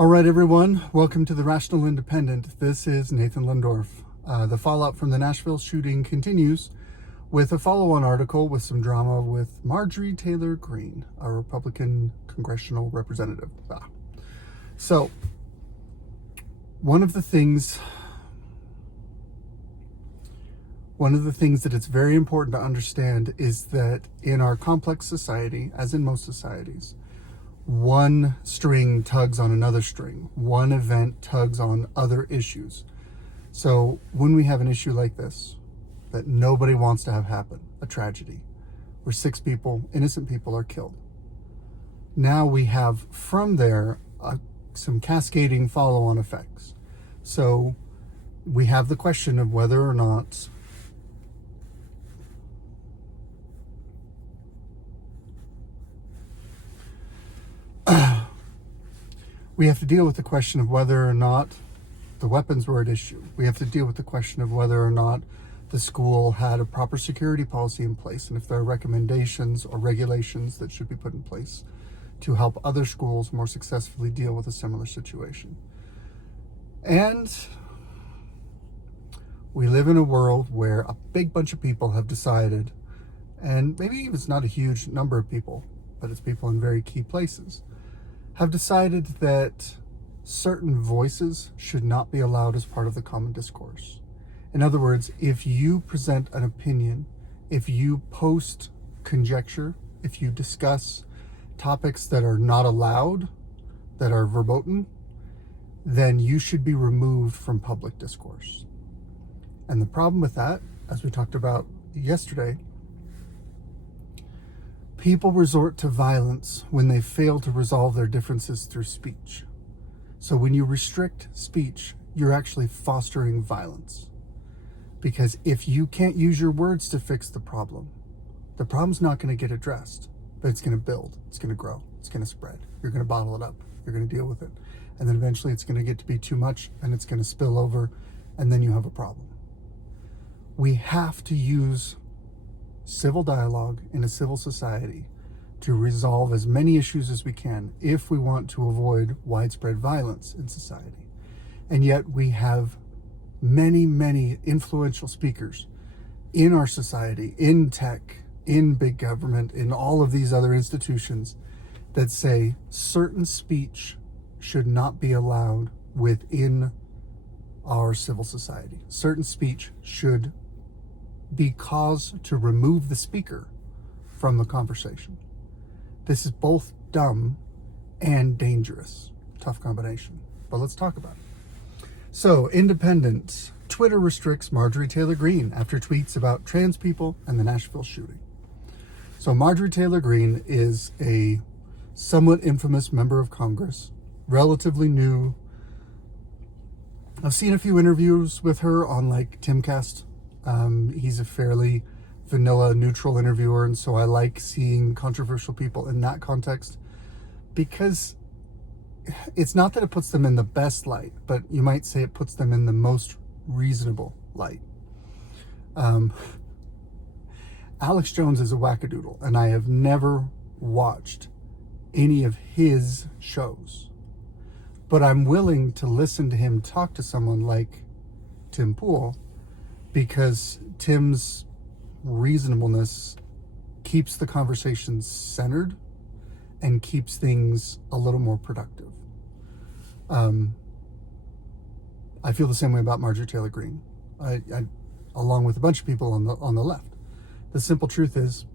All right, everyone. Welcome to the Rational Independent. This is Nathan Lindorf. The fallout from the Nashville shooting continues with a follow-on article with some drama with Marjorie Taylor Greene, a Republican congressional representative. So, one of the things that it's very important to understand is that in our complex society, as in most societies, one string tugs on another string. One event tugs on other issues. So when we have an issue like this that nobody wants to have happen, a tragedy, where 6 people, innocent people, are killed, now we have from there some cascading follow-on effects. So we have the question of whether or not we have to deal with the question of whether or not the weapons were at issue. We have to deal with the question of whether or not the school had a proper security policy in place, and if there are recommendations or regulations that should be put in place to help other schools more successfully deal with a similar situation. And we live in a world where a big bunch of people have decided, and maybe it's not a huge number of people, but it's people in very key places, have decided that certain voices should not be allowed as part of the common discourse. In other words, if you present an opinion, if you post conjecture, if you discuss topics that are not allowed, that are verboten, then you should be removed from public discourse. And the problem with that, as we talked about yesterday, people resort to violence when they fail to resolve their differences through speech. So when you restrict speech, you're actually fostering violence. Because if you can't use your words to fix the problem's not going to get addressed, but it's going to build, it's going to grow, it's going to spread. You're going to bottle it up, you're going to deal with it. And then eventually it's going to get to be too much and it's going to spill over, and then you have a problem. We have to use civil dialogue in a civil society to resolve as many issues as we can if we want to avoid widespread violence in society. And yet we have many, many influential speakers in our society, in tech, in big government, in all of these other institutions that say certain speech should not be allowed within our civil society. Certain speech should be cause to remove the speaker from the conversation. This is both dumb and dangerous. Tough combination, but let's talk about it. So, Independent. Twitter restricts Marjorie Taylor Greene after tweets about trans people and the Nashville shooting. So Marjorie Taylor Greene is a somewhat infamous member of Congress, relatively new. I've seen a few interviews with her on like Timcast. He's a fairly vanilla, neutral interviewer, and so I like seeing controversial people in that context, because it's not that it puts them in the best light, but you might say it puts them in the most reasonable light. Alex Jones is a wackadoodle, and I have never watched any of his shows, but I'm willing to listen to him talk to someone like Tim Pool, because Tim's reasonableness keeps the conversation centered and keeps things a little more productive. I feel the same way about Marjorie Taylor Greene, I along with a bunch of people on the left. The simple truth is,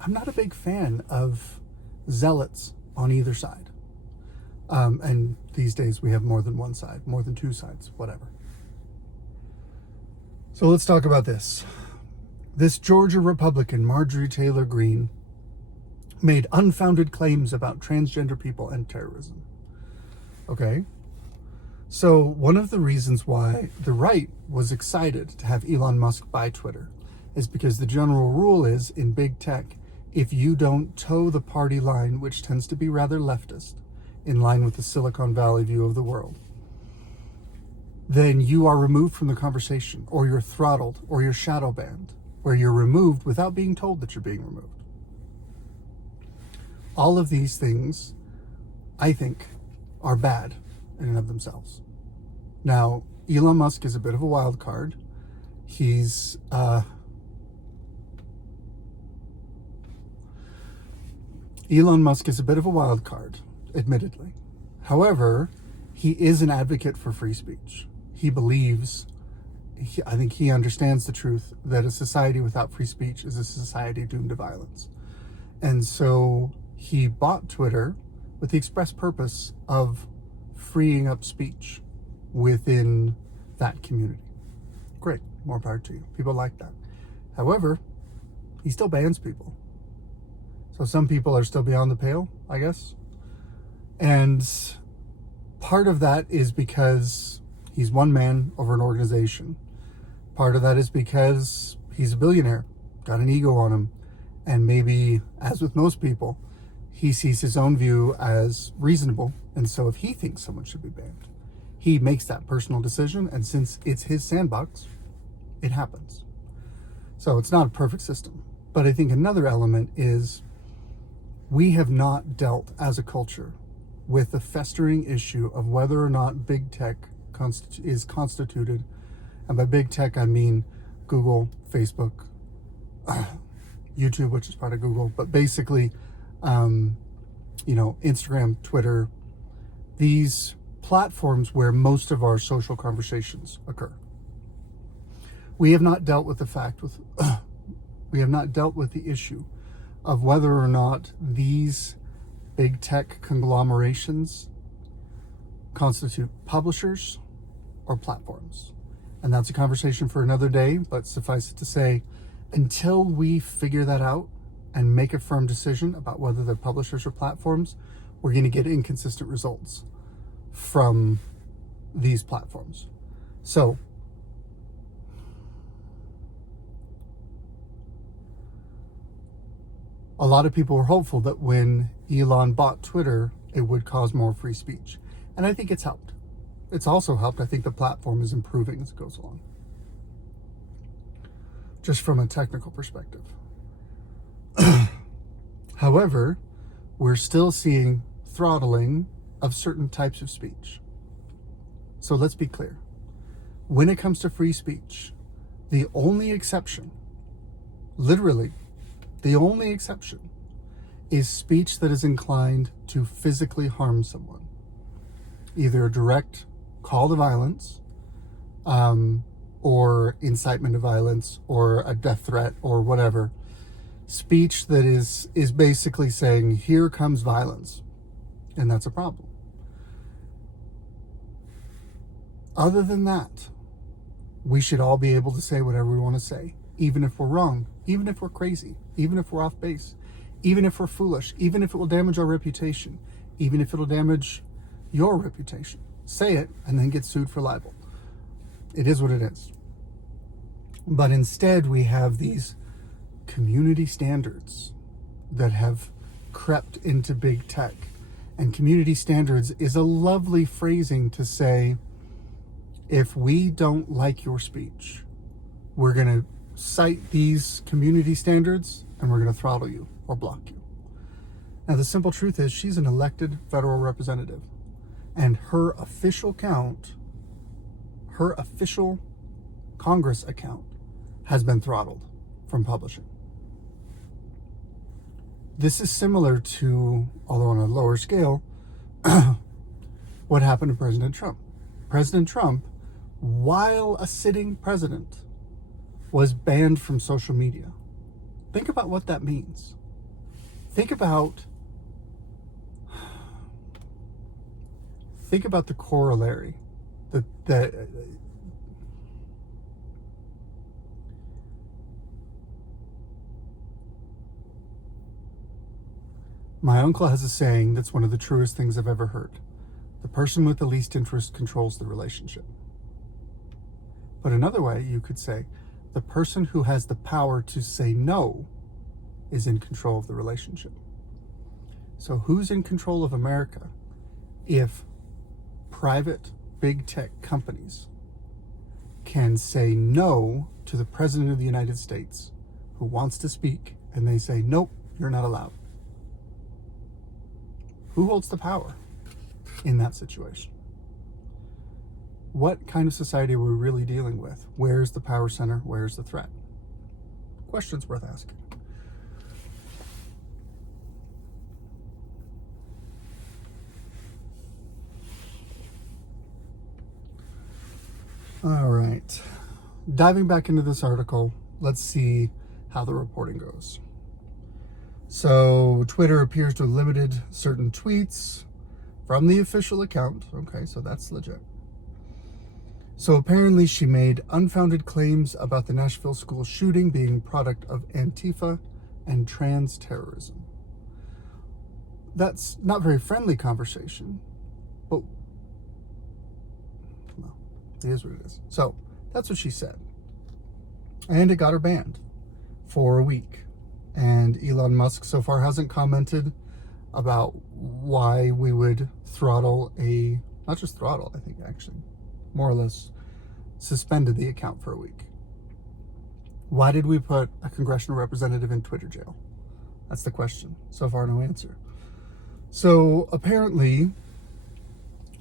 I'm not a big fan of zealots on either side. And these days we have more than one side, more than two sides, whatever. So let's talk about this. This Georgia Republican, Marjorie Taylor Greene, made unfounded claims about transgender people and terrorism. Okay? So one of the reasons why the right was excited to have Elon Musk buy Twitter is because the general rule is, in big tech, if you don't toe the party line, which tends to be rather leftist, in line with the Silicon Valley view of the world, then you are removed from the conversation, or you're throttled, or you're shadow banned, where you're removed without being told that you're being removed. All of these things, I think, are bad in and of themselves. Now, Elon Musk is a bit of a wild card. He's Elon Musk is a bit of a wild card, admittedly. However, he is an advocate for free speech. He believes, I think he understands the truth that a society without free speech is a society doomed to violence. And so he bought Twitter with the express purpose of freeing up speech within that community. Great, more power to you. People like that. However, he still bans people. So some people are still beyond the pale, I guess. And part of that is because he's one man over an organization. Part of that is because he's a billionaire, got an ego on him. And maybe, as with most people, he sees his own view as reasonable. And so if he thinks someone should be banned, he makes that personal decision. And since it's his sandbox, it happens. So it's not a perfect system. But I think another element is we have not dealt as a culture with the festering issue of whether or not big tech is constituted. And by big tech, I mean Google, Facebook, YouTube, which is part of Google, but basically, Instagram, Twitter, these platforms where most of our social conversations occur. We have not dealt with we have not dealt with the issue of whether or not these big tech conglomerations constitute publishers or platforms. And that's a conversation for another day, but suffice it to say, until we figure that out and make a firm decision about whether they're publishers or platforms, we're going to get inconsistent results from these platforms. So, a lot of people were hopeful that when Elon bought Twitter, it would cause more free speech. And I think it's helped. It's also helped. I think the platform is improving as it goes along. Just from a technical perspective. However, we're still seeing throttling of certain types of speech. So let's be clear. When it comes to free speech, the only exception, literally, the only exception is speech that is inclined to physically harm someone. Either a direct call to violence, or incitement to violence, or a death threat, or whatever. Speech that is basically saying, here comes violence. And that's a problem. Other than that, we should all be able to say whatever we want to say, even if we're wrong, even if we're crazy, even if we're off base, even if we're foolish, even if it will damage our reputation, even if it'll damage your reputation. Say it and then get sued for libel. It is what it is. But instead, we have these community standards that have crept into big tech. And community standards is a lovely phrasing to say, if we don't like your speech, we're going to cite these community standards and we're going to throttle you or block you. Now, the simple truth is she's an elected federal representative, and her official Congress account has been throttled from publishing. This is similar to, although on a lower scale, what happened to President Trump. President Trump, while a sitting president, was banned from social media. Think about what that means. Think about the corollary. My uncle has a saying that's one of the truest things I've ever heard. The person with the least interest controls the relationship. But another way you could say, the person who has the power to say no is in control of the relationship. So who's in control of America if private big tech companies can say no to the President of the United States who wants to speak, and they say, nope, you're not allowed? Who holds the power in that situation? what kind of society are we really dealing with? Where's the power center? Where's the threat? Questions worth asking. All right. Diving back into this article, let's see how the reporting goes. So Twitter appears to have limited certain tweets from the official account. Okay, so that's legit. So apparently she made unfounded claims about the Nashville school shooting being product of Antifa and trans terrorism. That's not very friendly conversation, but well, it is what it is. So that's what she said. And it got her banned for a week. And Elon Musk so far hasn't commented about why we would not just throttle, I think actually, more or less suspended the account for a week. Why did we put a congressional representative in Twitter jail? That's the question. So far, no answer. So apparently,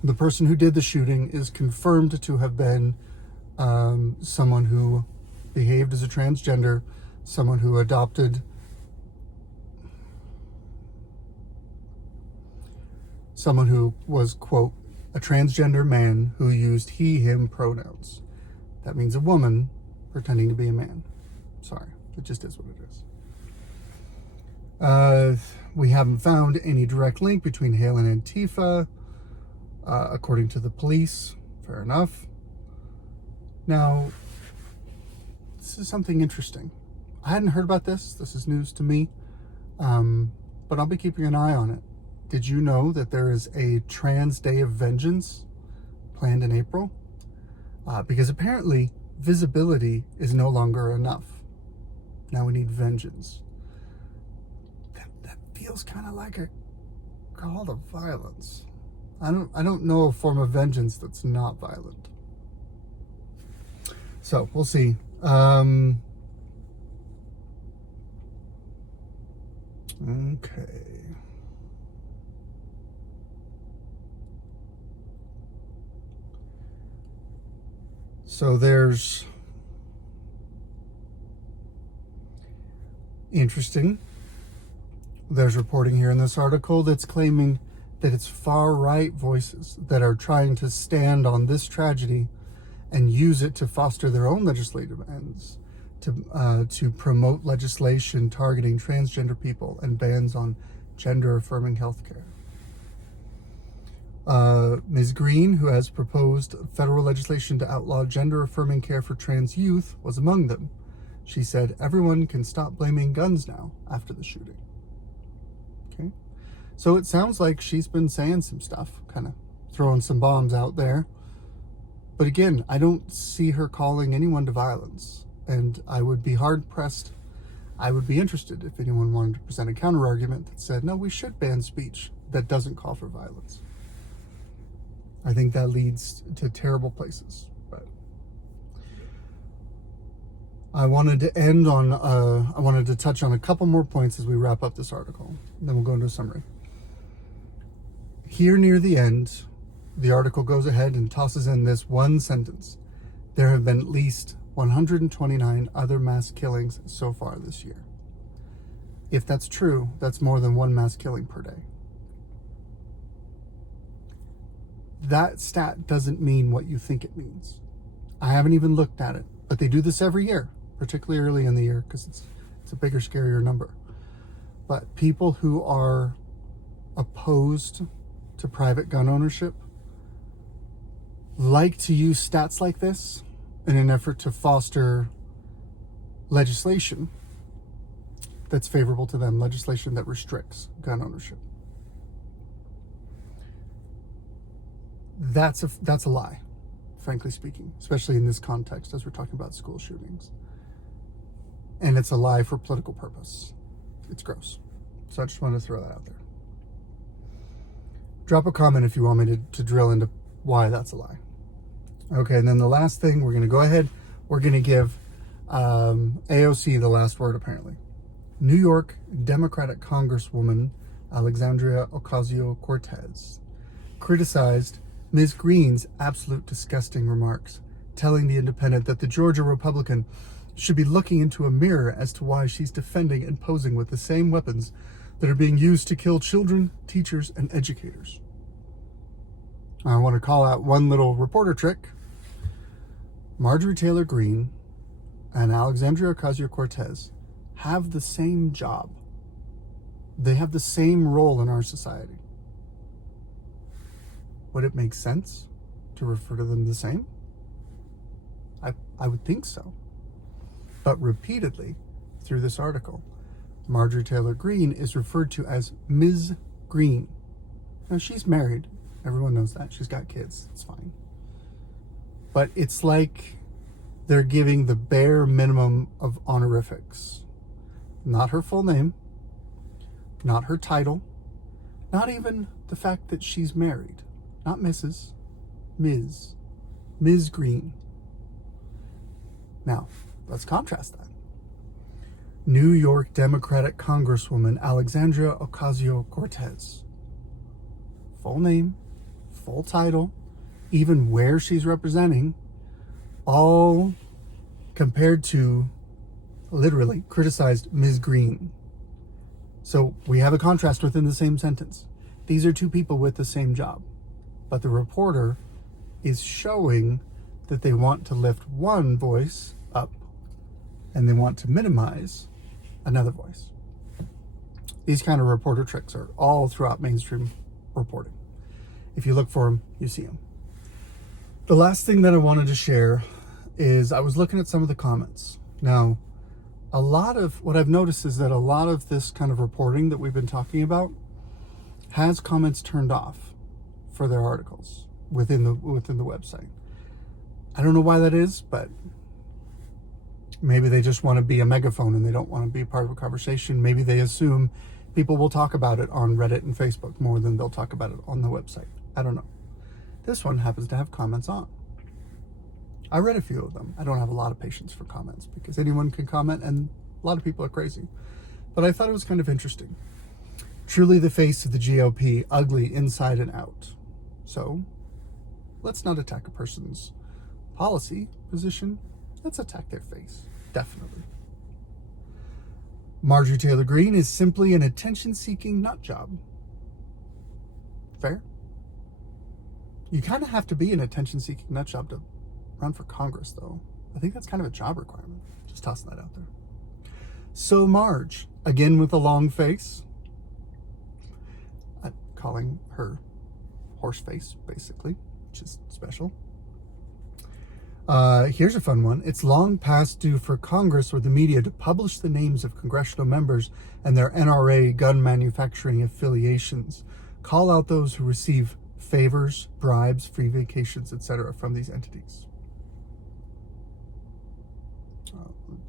the person who did the shooting is confirmed to have been someone who behaved as a transgender, someone who someone who was, quote, a transgender man who used he, him pronouns. That means a woman pretending to be a man. Sorry, it just is what it is. We haven't found any direct link between Hale and Antifa, according to the police. Fair enough. Now, this is something interesting. I hadn't heard about this. This is news to me. But I'll be keeping an eye on it. Did you know that there is a Trans Day of Vengeance planned in April? Because apparently visibility is no longer enough. Now we need vengeance. That feels kind of like a call to violence. I don't know a form of vengeance that's not violent. So we'll see. Okay. So there's there's reporting here in this article that's claiming that it's far-right voices that are trying to stand on this tragedy and use it to foster their own legislative ends, to promote legislation targeting transgender people and bans on gender-affirming healthcare. Ms. Green, who has proposed federal legislation to outlaw gender-affirming care for trans youth, was among them. She said, everyone can stop blaming guns now after the shooting. Okay. So it sounds like she's been saying some stuff, kind of throwing some bombs out there. But again, I don't see her calling anyone to violence. And I would be hard-pressed. I would be interested if anyone wanted to present a counter-argument that said, no, we should ban speech that doesn't call for violence. I think that leads to terrible places. But I wanted to touch on a couple more points as we wrap up this article. Then we'll go into a summary. Here near the end, the article goes ahead and tosses in this one sentence. There have been at least 129 other mass killings so far this year. If that's true, that's more than one mass killing per day. That stat doesn't mean what you think it means. I haven't even looked at it, but they do this every year, particularly early in the year, because it's a bigger, scarier number. But people who are opposed to private gun ownership like to use stats like this in an effort to foster legislation that's favorable to them, legislation that restricts gun ownership. That's a lie, frankly speaking, especially in this context as we're talking about school shootings. And it's a lie for political purpose. It's gross. So I just wanted to throw that out there. Drop a comment if you want me to drill into why that's a lie. Okay, and then the last thing, we're going to go ahead. We're going to give AOC the last word, apparently. New York Democratic Congresswoman Alexandria Ocasio-Cortez criticized Ms. Green's absolute disgusting remarks, telling The Independent that the Georgia Republican should be looking into a mirror as to why she's defending and posing with the same weapons that are being used to kill children, teachers, and educators. I want to call out one little reporter trick. Marjorie Taylor Greene and Alexandria Ocasio-Cortez have the same job. They have the same role in our society. Would it make sense to refer to them the same? I would think so. But repeatedly, through this article, Marjorie Taylor Greene is referred to as Ms. Greene. Now, she's married. Everyone knows that. She's got kids. It's fine. But it's like they're giving the bare minimum of honorifics. Not her full name, not her title, not even the fact that she's married. Not Mrs., Ms. Greene. Now, let's contrast that. New York Democratic Congresswoman Alexandria Ocasio-Cortez. Full name, full title, even where she's representing, all compared to literally criticized Ms. Greene. So we have a contrast within the same sentence. These are two people with the same job. But the reporter is showing that they want to lift one voice up and they want to minimize another voice. These kind of reporter tricks are all throughout mainstream reporting. If you look for them, you see them. The last thing that I wanted to share is I was looking at some of the comments. Now, a lot of what I've noticed is that a lot of this kind of reporting that we've been talking about has comments turned off for their articles within the website. I don't know why that is, but maybe they just want to be a megaphone and they don't want to be part of a conversation. Maybe they assume people will talk about it on Reddit and Facebook more than they'll talk about it on the website. I don't know. This one happens to have comments on. I read a few of them. I don't have a lot of patience for comments because anyone can comment and a lot of people are crazy. But I thought it was kind of interesting. Truly the face of the GOP, ugly inside and out. So let's not attack a person's policy position. Let's attack their face. Definitely. Marjorie Taylor Greene is simply an attention-seeking nut job. Fair? You kind of have to be an attention-seeking nut job to run for Congress, though. I think that's kind of a job requirement. Just tossing that out there. So Marge, again with a long face. I'm calling her horse face, basically, which is special. Here's a fun one. It's long past due for Congress or the media to publish the names of congressional members and their NRA gun manufacturing affiliations. Call out those who receive favors, bribes, free vacations, etc. from these entities.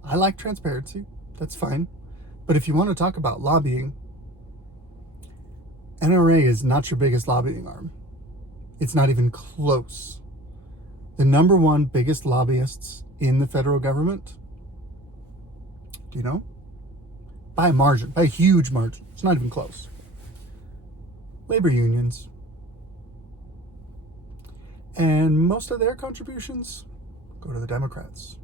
I like transparency. That's fine. But if you want to talk about lobbying, NRA is not your biggest lobbying arm. It's not even close. The number one biggest lobbyists in the federal government, do you know? By a margin, by a huge margin. It's not even close. Labor unions. And most of their contributions go to the Democrats.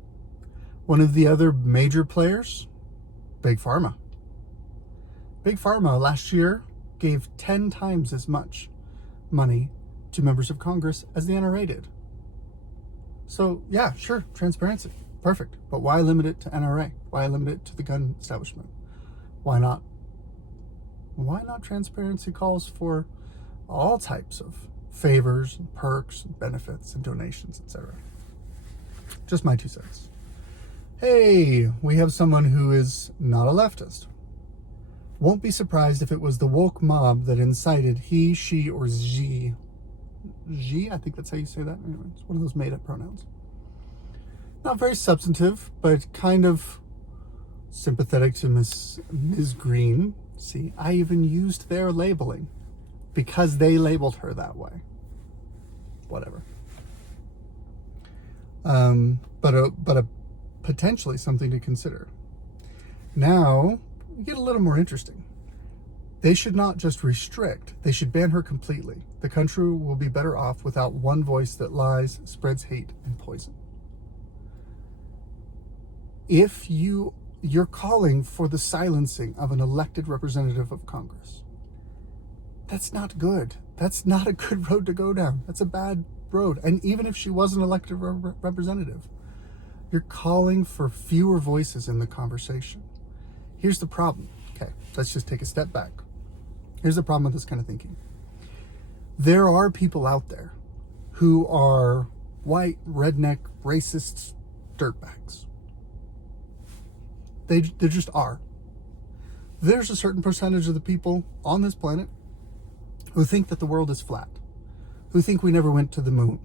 One of the other major players, Big Pharma. Big Pharma last year gave 10 times as much money to members of Congress as the NRA did. So yeah, sure, transparency, perfect. But why limit it to NRA? Why limit it to the gun establishment? Why not? Why not transparency calls for all types of favors, and perks, and benefits, and donations, etc. Just my 2 cents. Hey, we have someone who is not a leftist. Won't be surprised if it was the woke mob that incited he, she, or she. I think that's how you say that. Anyway, it's one of those made-up pronouns. Not very substantive, but kind of sympathetic to Ms. Greene. See, I even used their labeling because they labeled her that way. Whatever. But a potentially something to consider. Now, we get a little more interesting. They should not just restrict, they should ban her completely. The country will be better off without one voice that lies, spreads hate, and poison. If you're calling for the silencing of an elected representative of Congress, that's not good. That's not a good road to go down. That's a bad road. And even if she was an elected representative, you're calling for fewer voices in the conversation. Here's the problem. Okay, let's just take a step back. Here's the problem with this kind of thinking. There are people out there who are white, redneck, racist dirtbags. They just are. There's a certain percentage of the people on this planet who think that the world is flat, who think we never went to the moon,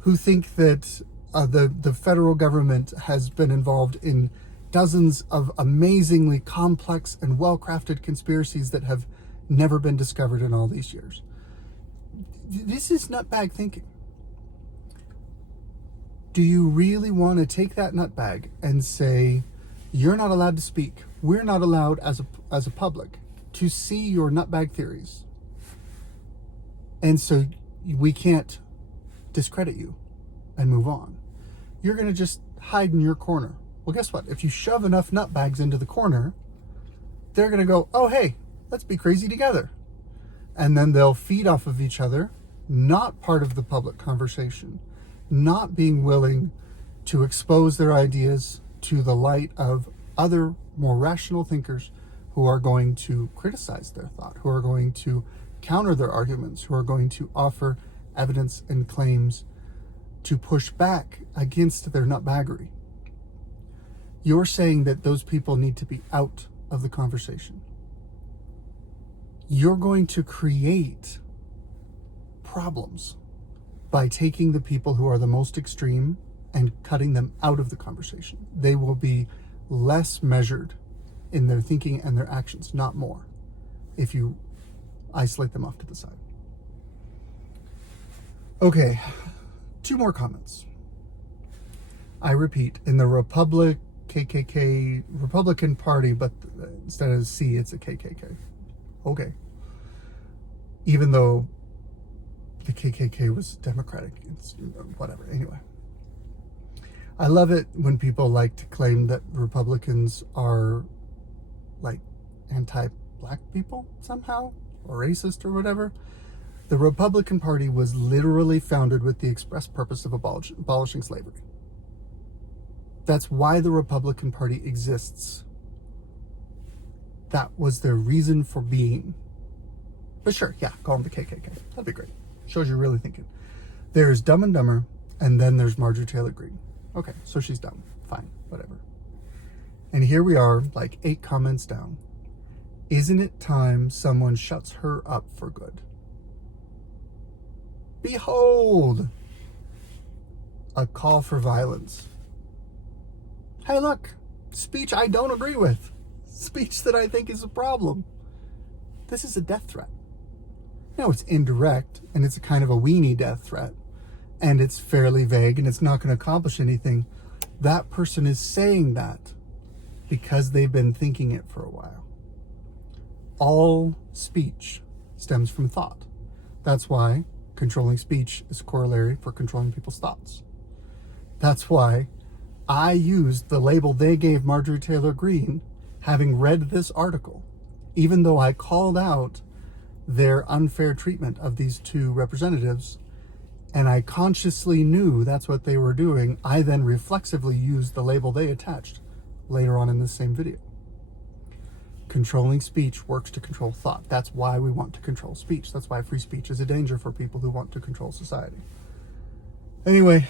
who think that the federal government has been involved in dozens of amazingly complex and well-crafted conspiracies that have never been discovered in all these years. This is nutbag thinking. Do you really want to take that nutbag and say, you're not allowed to speak, we're not allowed as a public to see your nutbag theories, and so we can't discredit you and move on? You're going to just hide in your corner. Well, guess what? If you shove enough nutbags into the corner, they're going to go, oh, hey, let's be crazy together. And then they'll feed off of each other, not part of the public conversation, not being willing to expose their ideas to the light of other more rational thinkers who are going to criticize their thought, who are going to counter their arguments, who are going to offer evidence and claims to push back against their nutbaggery. You're saying that those people need to be out of the conversation. You're going to create problems by taking the people who are the most extreme and cutting them out of the conversation. They will be less measured in their thinking and their actions, not more, if you isolate them off to the side. Okay, 2 more comments. I repeat, in the Republican Party, but instead of C, it's a KKK. Okay. Even though the KKK was Democratic, it's whatever. Anyway, I love it when people like to claim that Republicans are like anti-black people somehow, or racist or whatever. The Republican Party was literally founded with the express purpose of abolishing slavery. That's why the Republican Party exists. That was their reason for being. But sure, yeah, call them the KKK. That'd be great. Shows you're really thinking. There's Dumb and Dumber, and then there's Marjorie Taylor Greene. Okay, so she's dumb. Fine, whatever. And here we are, like 8 comments down. Isn't it time someone shuts her up for good? Behold, a call for violence. Hey, look, speech I don't agree with. Speech that I think is a problem. This is a death threat. No, it's indirect, and it's a kind of a weenie death threat, and it's fairly vague, and it's not going to accomplish anything. That person is saying that because they've been thinking it for a while. All speech stems from thought. That's why controlling speech is corollary for controlling people's thoughts. That's why I used the label they gave Marjorie Taylor Greene, having read this article, even though I called out their unfair treatment of these 2 representatives, and I consciously knew that's what they were doing. I then reflexively used the label they attached later on in this same video. Controlling speech works to control thought. That's why we want to control speech. That's why free speech is a danger for people who want to control society. Anyway,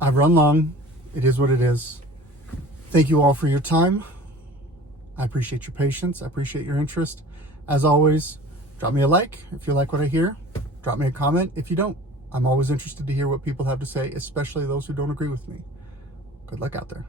I've run long. It is what it is. Thank you all for your time. I appreciate your patience. I appreciate your interest. As always, drop me a like if you like what I hear. Drop me a comment if you don't. I'm always interested to hear what people have to say, especially those who don't agree with me. Good luck out there.